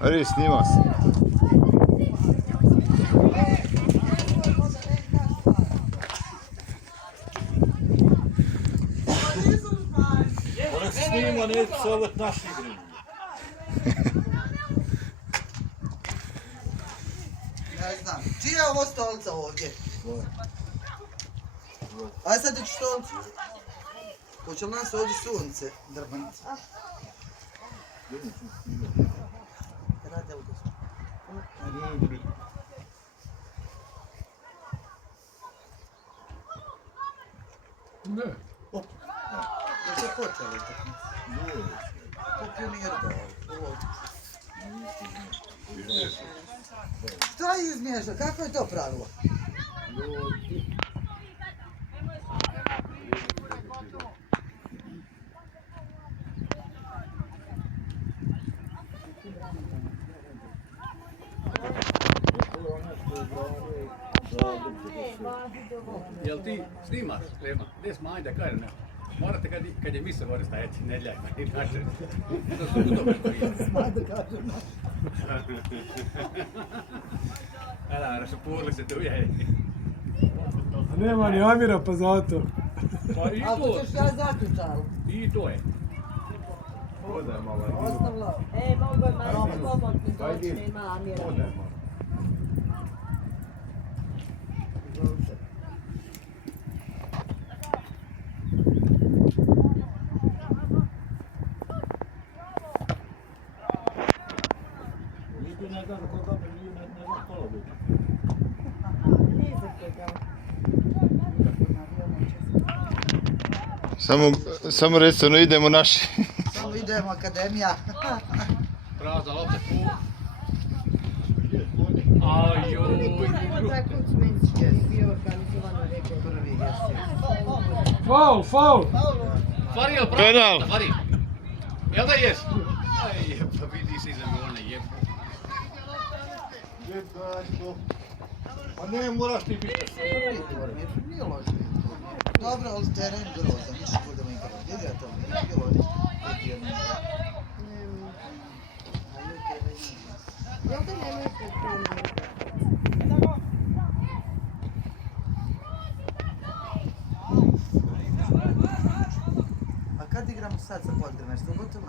Ari, snima se. Onak se snima, neću seovat naši igri. Ne znam, čija je ovo stolica ovdje? Aj sad ću stolicu. Hoće li nas ovdje sunce drbanci? Rade li gospod? Ne. Op, da se počeli tako. Po pionirda ovo. Šta je izmiješao? Kako je to pravilo? Jel ti snimaš, Lema? Gdje smo, ajde, kaj ne? Morate kad je mise vore stajati, ne dljaj, inače. To su u tome što je. Smajde kažem. Da, rašapurli se tu, je. Nema ni Amira, pa zato. Pa i Ako to, ćeš ja zaključala. i to je. Ostavila. mogu je malo pomoći, doći nema Amira. Samo recimo idemo naši. Samo idemo akademija. Prazna lopta tu. Ajoj. Tako smenski bio organizovano rekao. Prvi jesi. Faul! Fari, jel Penal. pravo? Fari. Jel da jes? Aj, pa vidi se iza ona, jeb. Pa ne, moraš ti biti. Nije loše. Dobro, ali teren grozan, ništa budemo igrati. Gdje je to? Nije loše. Jel da nemoj se to? A kad igramo sad sa Podgrmeš? Subotu ili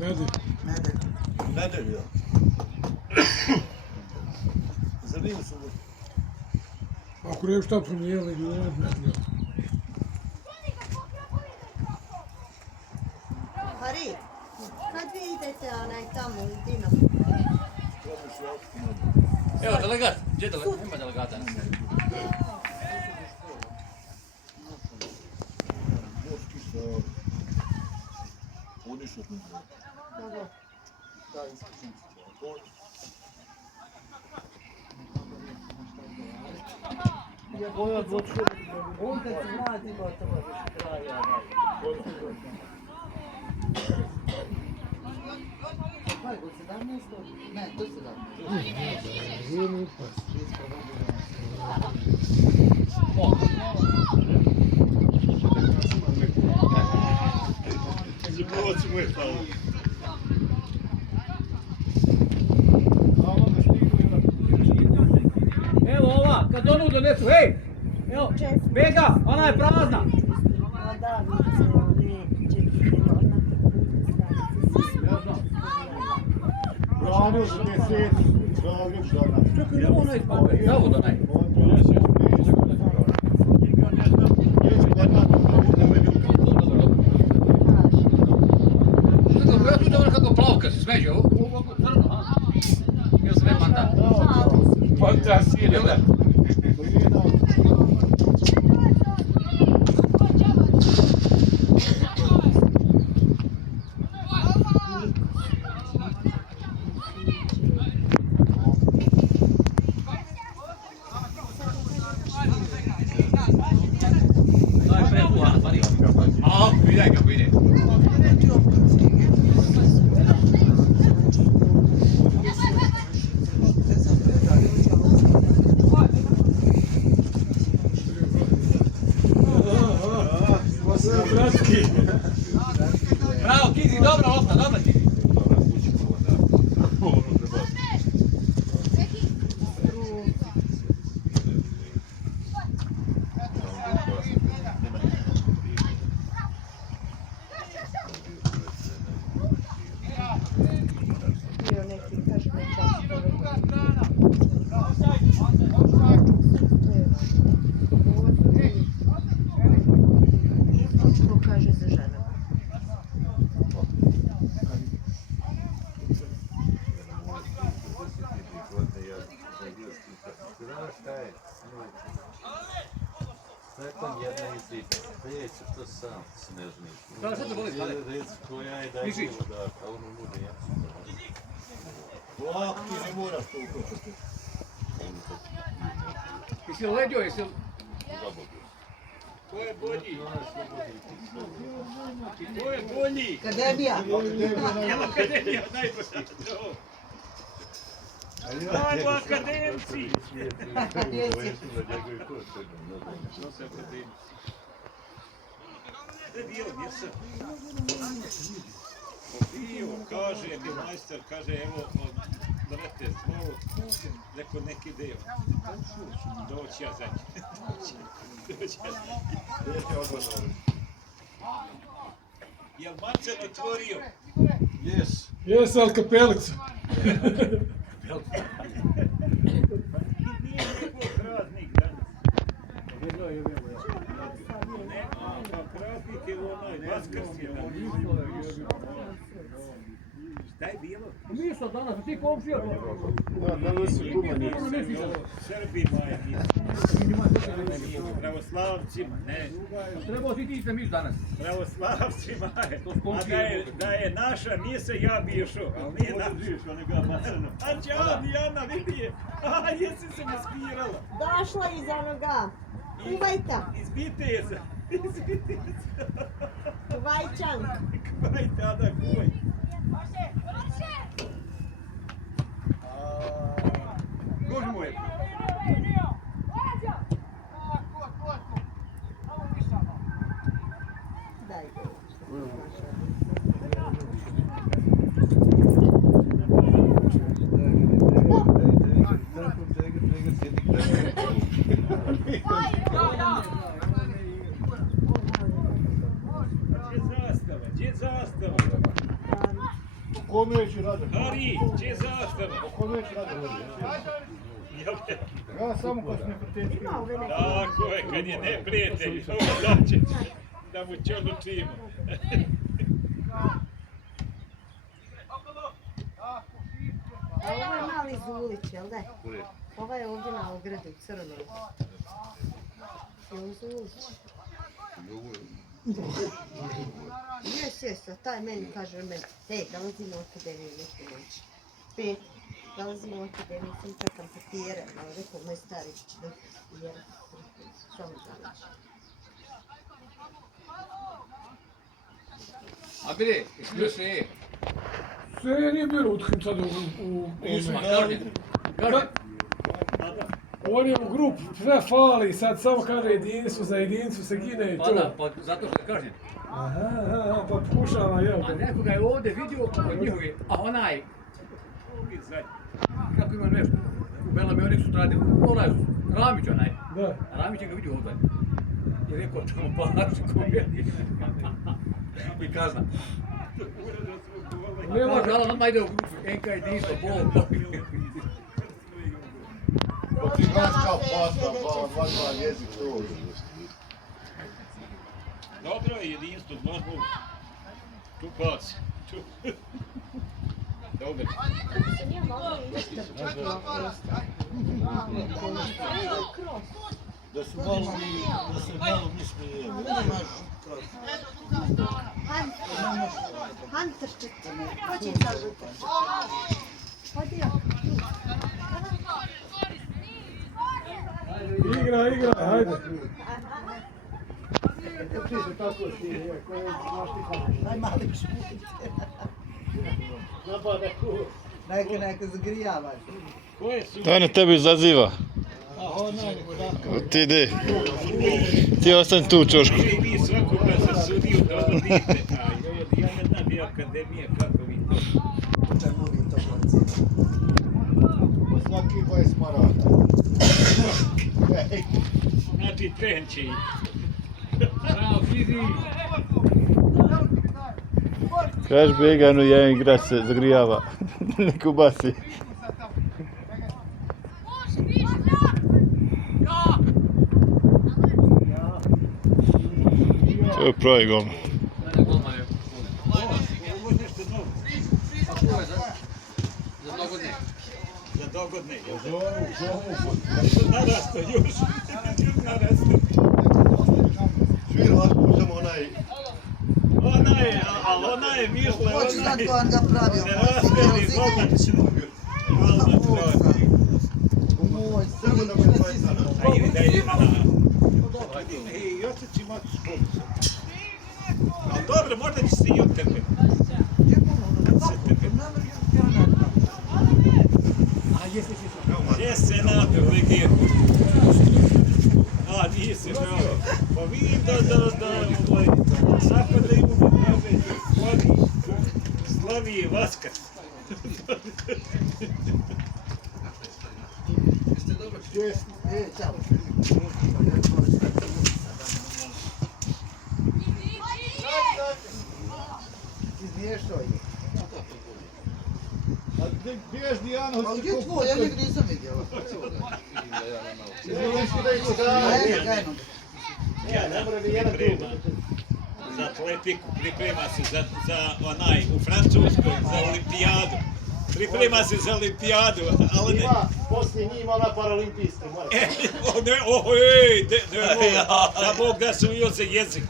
nedelju? Nedelj. Nedelju. Zar nije u subotu? Ako ne šta promijenili, nedelj. Hari, kad vi idete tamo u Dinamo? Evo, delegat. Gdje delegat? Nema delegata. Morski sa... Odišao sam. Dobro. Da, iskušam se. Koja dvočka? On kad se vrati gotovo više kraja. Kaj je, 17? Ne, to 17. Zibrovac mu je palo. Evo ova, kad onu donesu, hej! Evo, Bega, ona je prazna! A da, vidite, neće biti ona. Branio sam 10, Zagreb žana. Čekaj, ne ona ispave, zavod onaj. Dobro, ja tu dobro kako plavka se smeđe, ovo crno, ha? Ili sve mandat? Fantasije, jel da? Daj, prepuha, Fari. A, vidaj kako ide. Bravo, Kizi, dobra lopta, dobra Kizi. Tam jedna izvita. Neće to sam snežni. Da, sad se voli stvari. Reci koja je daj Mišić. da, a ono bude ja. Ovako ti ne moraš to uklopiti. Jesi li leđo, jesi li... Ko je bolji? Ko je bolji? Akademija. Jel' akademija najbolji? Ajmo akademci! Gdje je bio, gdje sam? Bio, kaže mi majstor, kaže evo, brate, zvao, neko neki deo. Doći ja za njim. Doći ja za njim. Jel Macan otvorio? Jes. Jes, ali kapelica. Nije neko praznik danas. Ne, pa praznik je onaj, Vaskrs je danas. Šta je bilo? Misa danas, ti komšija. Srbima je pravoslavcima, ne. Trebao si ti se mis danas. Pravoslavcima je. A da je naša misa, ja bi išao, ali nije naša. Anđan, Jana, vidi je. A, jesi se maskirala. Došla iza onoga. Kuvajta. Iz Viteza. Iz Viteza. Kuvajčan. Kuvajta, da, kuvaj. Guž mu je. Daj. Gdje zastava? Po kome će rade? Hari, gdje zastava? Po kome će rade? Ja samo kad sam neprijateljski. Ima ove neke. Tako je, kad je neprijatelj, ovo daće da mu čolučimo. A ovo je mali Zulić, jel da? Ova je ovdje na ogradu, crnoj. Je Zulić? Jes, a taj meni kaže meni, hej, dolazimo u akademiju neku noć. 5, dolazimo u akademiju, sam čekam papire, ali rekao moj stari, jer samo zanaš. A bire, ispio se je. Sve nije bilo utakmica sad u Usma, kažem. Kažem. On je u grupu, sve fali, sad samo kaže jedinstvo za jedinstvo se gine i to. Pa da, pa zato što kažem. Aha, pa pokušava, jel? A nekoga je ovdje vidio od njihovi, a onaj, kako ima nešto, u Belome oni su tradili, onaj, Ramić onaj. Da. Ramić je ga vidio ovdje. I rekao, ćemo plaći komedi. I kazna. Može, ali odmah ide u grupu, NK jedinstvo, bol. Pa ti znaš kao pasta, pa vadba jezik to. Dobro je jedinstvo, zbog. Tu pas. Dobro. Se nije mogla istrčati okrosta. Da se malo mi smije. Hantrščet. Hoće sad utrčati. Hodi ja. Igra, hajde. Aj mali šput. Neka zagrijavaš. Koje su? To ne tebi izaziva. Ti ide. Ti ostani tu u čošku. I vi svakoga zasudio da ovo vidite. Ja ne znam je akademija, kako vi to. Čemu vi to procite? Po svaki 20 maraka. Znači, tren će ići. Bravo, Fizi! Kaži Beganu, jedan igrač se zagrijava. Neko basi. To je pravi gol. Mene golman je. Ovo je nešto novo. A ko je za dogodne? Za dogodne. Narasto još. Narasto. Ali ona je mišla, Hoću ona da je... to on ga pravio. Se raspeli, odmah prođe. Moj Samo da sin, me ja dvojica si- na- Ajde, da je i otići moći spodu. Ali dobro, možda će se i otrpiti. Gdje se napio, Legir? A, nisi, bravo. Pa vidim da svako da ima, kaže, slavi Vaskrs. Ćao. Izmiješao je. A gdje ješ Dijanu? Ali gdje je tvoj? Ja njega nisam vidjela. Izvolinski da ih Ajde, stavio. gajno. Ne mora ni jedan krug. Za atletiku, priprema se za onaj, u Francuskoj, za olimpijadu. Priprema se za olimpijadu, ali ne... Ima, poslije njih ima ona paralimpijska. Da Bog da su i za jezik.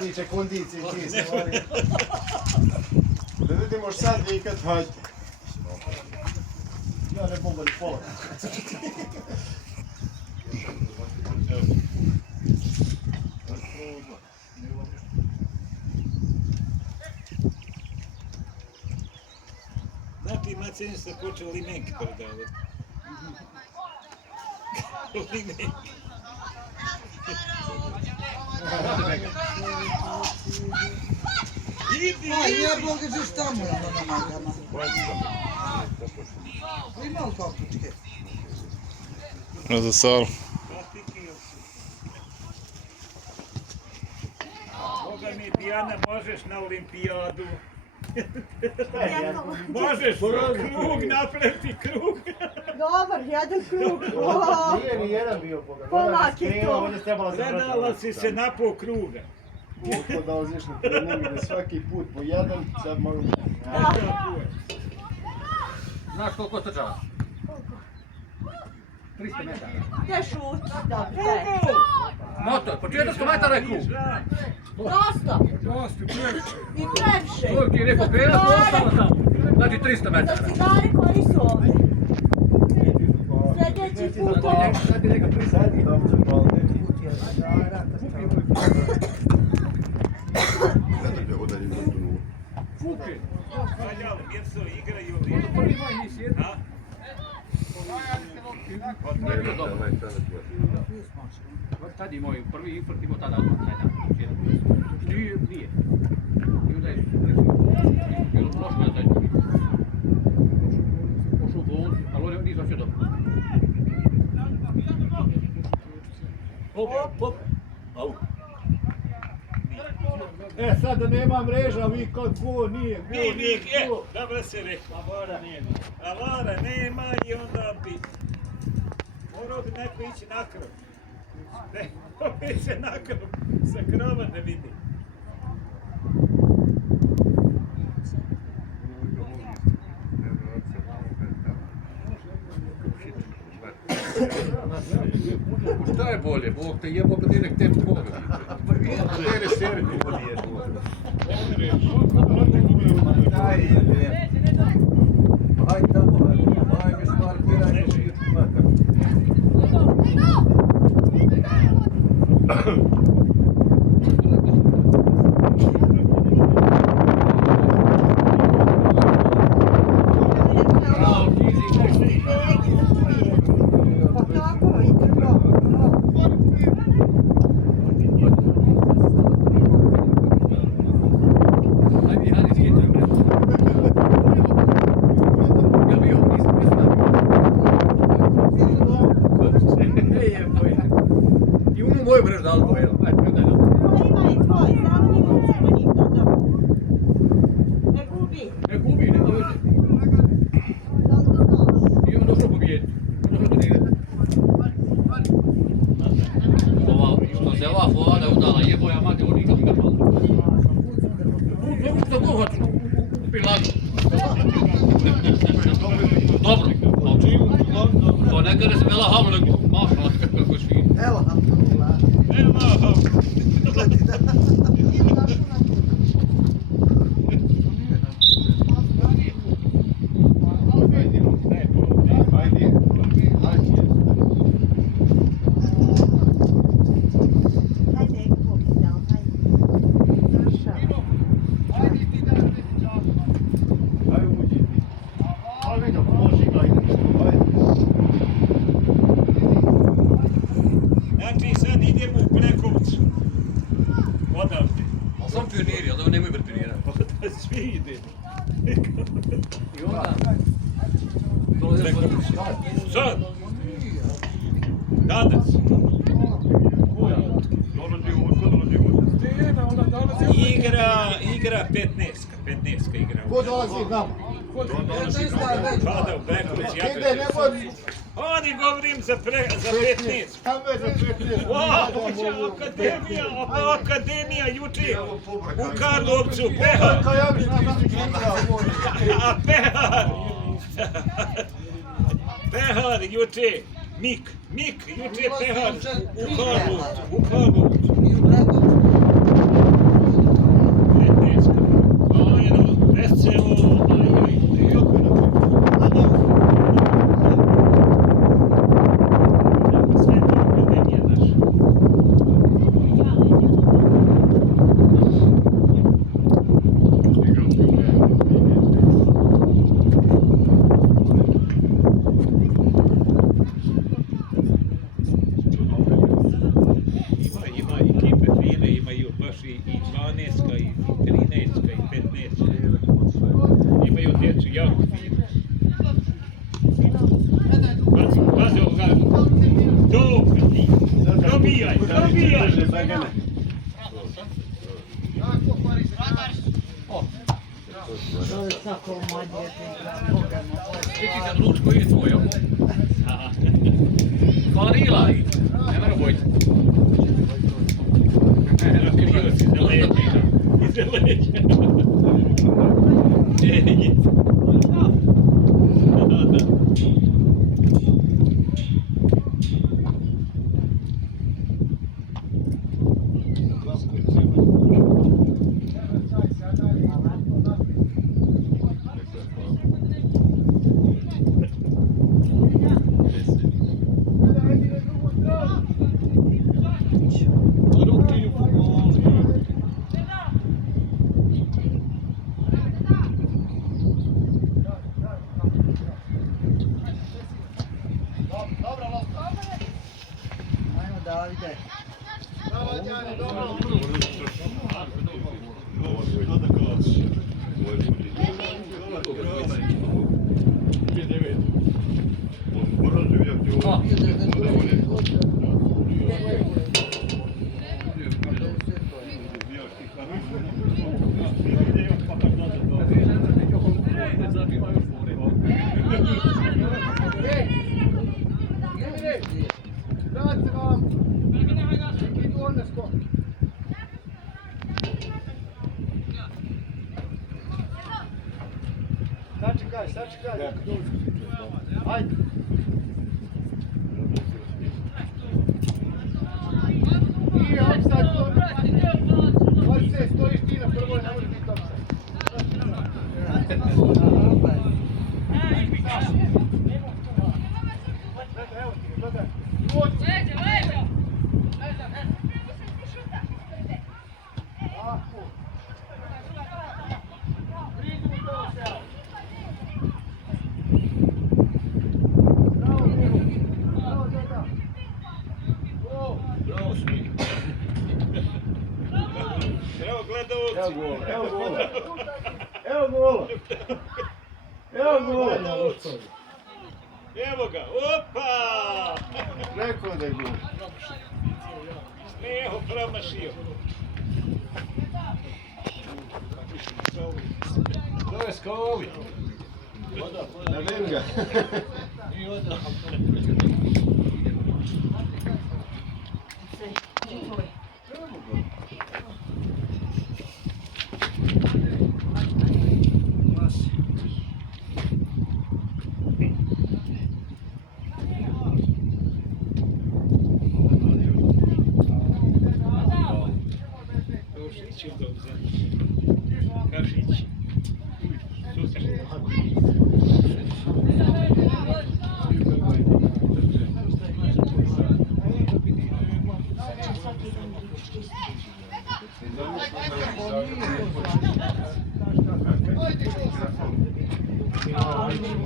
Tiče kondicije, ti se mori. Da vidimo sad vikat, hajde. Ja ne mogu ni pola. Znate, Maceni ste počeli limenke prodavati. Limenke. Idi, A jebo ga ćeš tamo na nogama. Ima li kapučke? Za salu. Boga mi, Dijana, možeš na olimpijadu. Možeš krug napraviti, krug. Dobar, jedan krug. Nije ni jedan bio Boga. Polak je to. Ovdje trebala se Gledala si se na pol kruga. Koliko dolaziš na trening ide svaki put po jedan, sad mogu... Znaš koliko trčava? 300 metara. Gdje šuti? Dobro, Motor, po 400 metara je krug. Dosta. Dosta, previše. I previše. To ti je rekao krenac, to ostalo tamo. Znači 300 Za metara. cigare koji su ovdje. Sljedeći put ovdje. Sad ti neka prisa. Sad dobro ću malo neki. Fuke. Valjali, mjesto igraju. Prvi moj nisi jedan. A? To je bio dobro. Tad je moj prvi infart imao tada odmah taj dan. Nije. I onda je bilo prošlo da taj pošao u bolnicu, ali on nije zašto dobro. Hop. Au. Sad da nema mreža, vi kao ko nije, Nije, dobro se rekao. A vara nema i onda bi... Morao bi neko ići na krov. Ne, ići se na krov, sa krova da vidi. Šta je bolje? Bog te jebo kad ide k tebi pogled. Tebe seri bolje je bolje. Daj, jebe. Hajde tamo, hajde mi smarkiraj, Tako, ide dobro. Ajde, hajde skitaj. Jel bio? I onu moju mrežu dali povedal. Ajde, predaj nam. Ima i tvoj, samo nije u crvenih, da. Ne gubi. Ne gubi, nema veze. Da li to znaš? I on došao pobijediti. On došao trenirati. Što se ova vlada udala jebo, ja mate, oni nikad nikad malo. Mogu što god hoću. Pilago. Dobro. To ne kada se mela hamu, nego mašala kako je svi. Evo nam to vlada. Evo, Gledi da. onda svi ide. I onda... To je Sad? Danas? Stijena, ona dolazi... Igra 15 igra. Ko dolazi nama? Vlada Beković, ja Ide, nemoj... Oni govorim za 15. Tam već za 15. Akademija juče u Karlovcu, Pehar. Kao ja biš nazvam igrao. A Pehar juče, Mik juče Pehar u Karlovcu. I u Bregovcu. 15. Ono, veselo, sve to akademija naša. Ima ekipe fine, imaju baš i 12-ka, i 13-ka, i 15-ka. Imaju djecu jako fine. Pazi ovoga. Dobro ti. Probijaj. To je tako moj djete. Vidi sad ručko je tvoje. Farila i... Ne mora bojiti. Krivo si za leđa. Iza leđa. Ajmo Davide. Sačekaj. Ajde. Nije opstaj to. Hoće se, stojiš ti na prvoj, ne može biti opstaj. Evo ti, gledaj. Evo gledalci. Evo gola. Evo ga, opa! Rekao da je gol. Evo promašio. To je Skovi. Na Venga. Kašić je dobro. Kašić. Super.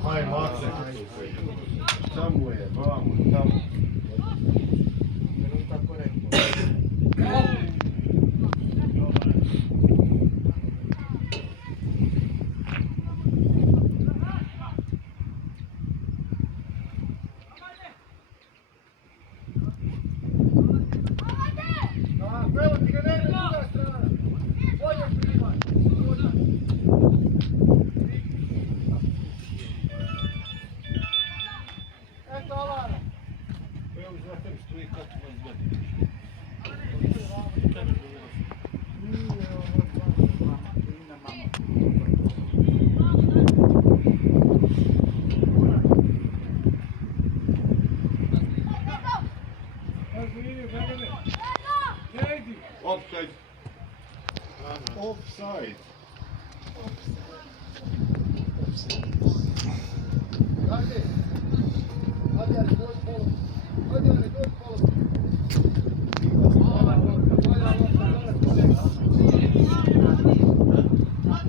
Haj, Mace. Tamo je, vamo, tamo. Tako rekao.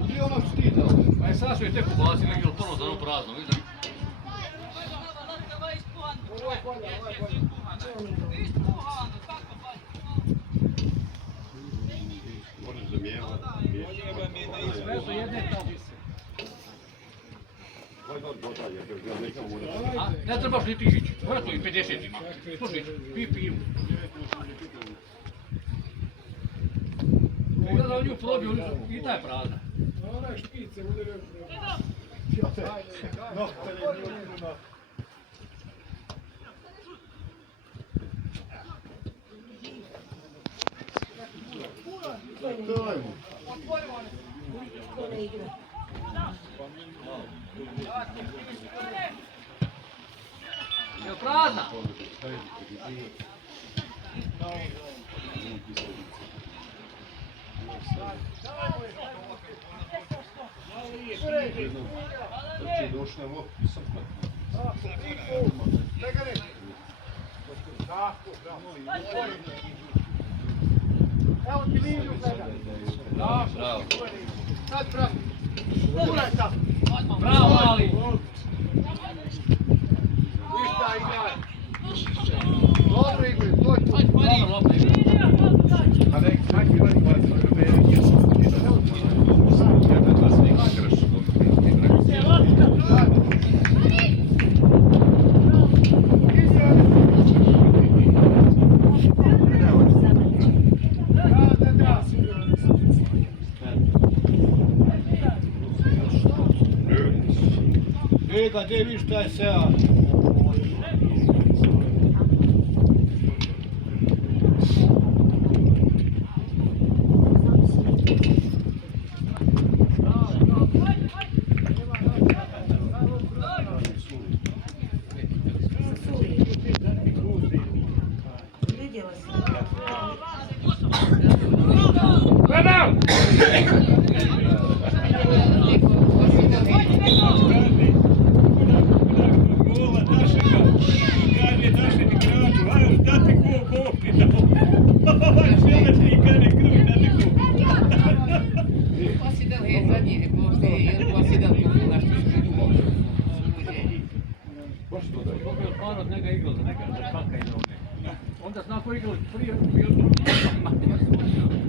Gdje ono što ti dao? Pa je sasvije tek ubacili, ili ponovno za ono prazno, vidim. Možeš zamijevati. Sve su jedne tamo. A, ne trebaš niti ići, moja tu i 50 ima. Slušaj, piju. Pogledaj u nju probiju, i ta je prazna. Onaj špice udario. Je prazna? Evo ti liniju gledaj. Bravo. Sad prati. Guraj tamo. Bravo, mali. Ništa igraj. Dobro igraj, to je to. Dobro, lopta igra. Eka, gdje vidiš taj seat? Vidjela sam. Gola našega, kaže našem igraču, ajde dati gol Bopi dao. Ovaj filetni kaže gruj dati gol. Posljedal je zadnji goste, jer posljedal je nešto što je Kako je Pan od njega igrao za neka, za Kaka igrao ne. Onda zna ko igrao prije,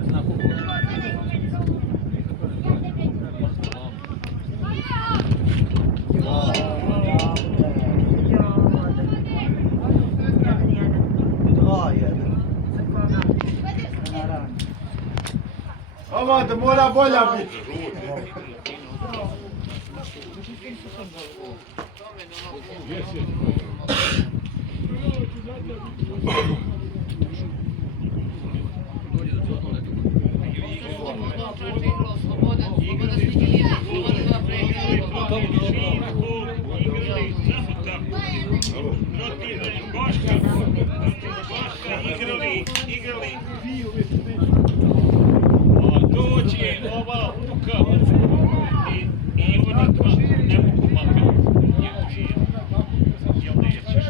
zna ko Ova da mora bolja biti. Igrali. Doći ova luka i oni to ne mogu makati. Jel nećeš?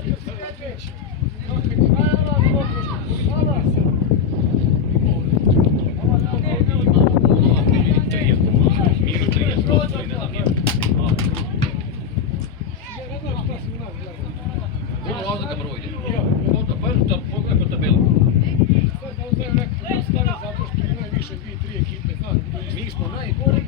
Mi smo najgori.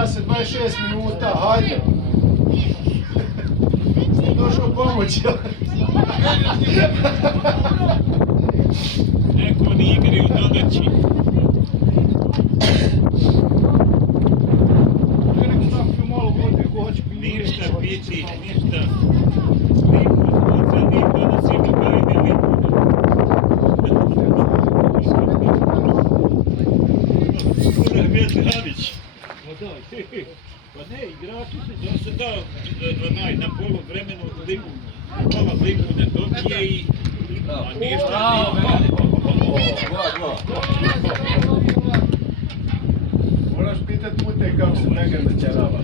nas je 26 minuta, hajde. Ste došao pomoći, jel? Neko ni igri u dodaći. Ništa biti, ništa. Liku, sad mi donosimo gajne liku. Kura Mjezanović. Pa ne, igrači su se dao na polu vremenu liku. Pola liku ne dobije i... A ništa. Moraš pitat Mute kako se Megan načerava.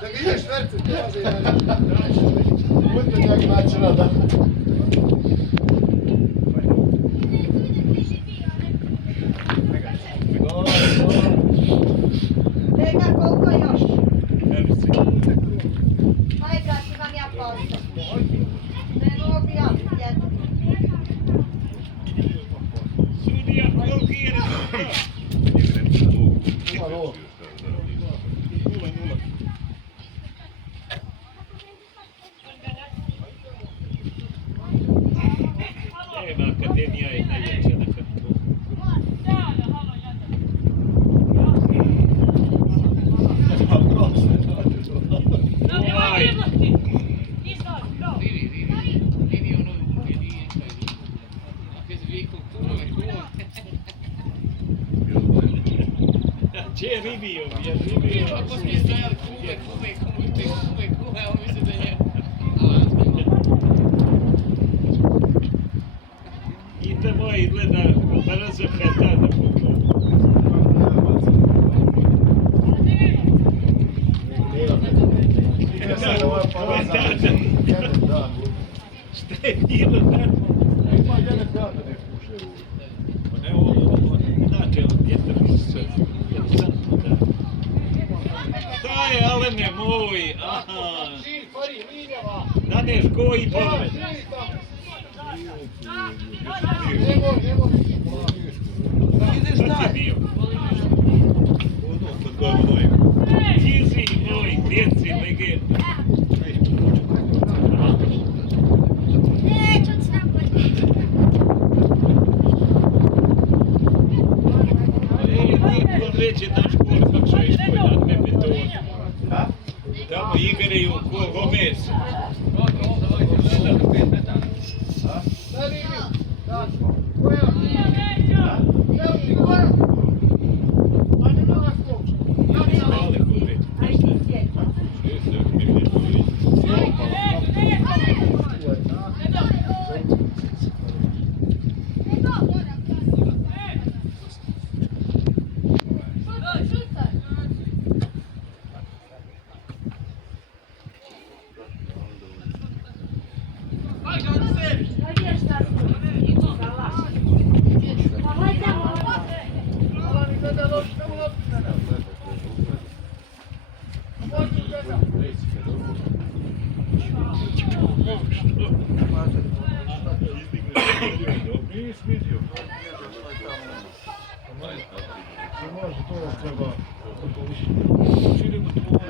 Da ga ideš verce, dolaze i Mute kako načera, da. Vega, koliko još? Aj, kad imam ja posao. Ne mogu ja, jedno. Sudija, koliki je rezultat? 0-0. Nema, akademija je najveća na kartu. Vidi ono jedinjenka. Bez vikog turove kuva. Če je ribio? Je ribio? Kako smo stajali kuve, a on misle da je... I to moj gleda brzo kada da pogleda. Ja sad ovo je palaza. Jedan dan. Šta je bilo da? Ima jedan dan da ne puše. Pa ne ovo, znači, djetar se. Šta je, Alene moj? Aha. Daneš go i pogled. Šta ti bio? Kizi moj, djeci, legenda. Niko reće naš kol kako šveškoj nad me betonu. Tamo igraju ko Gomez. Nisi vidio. Može, to treba. Idemo tu.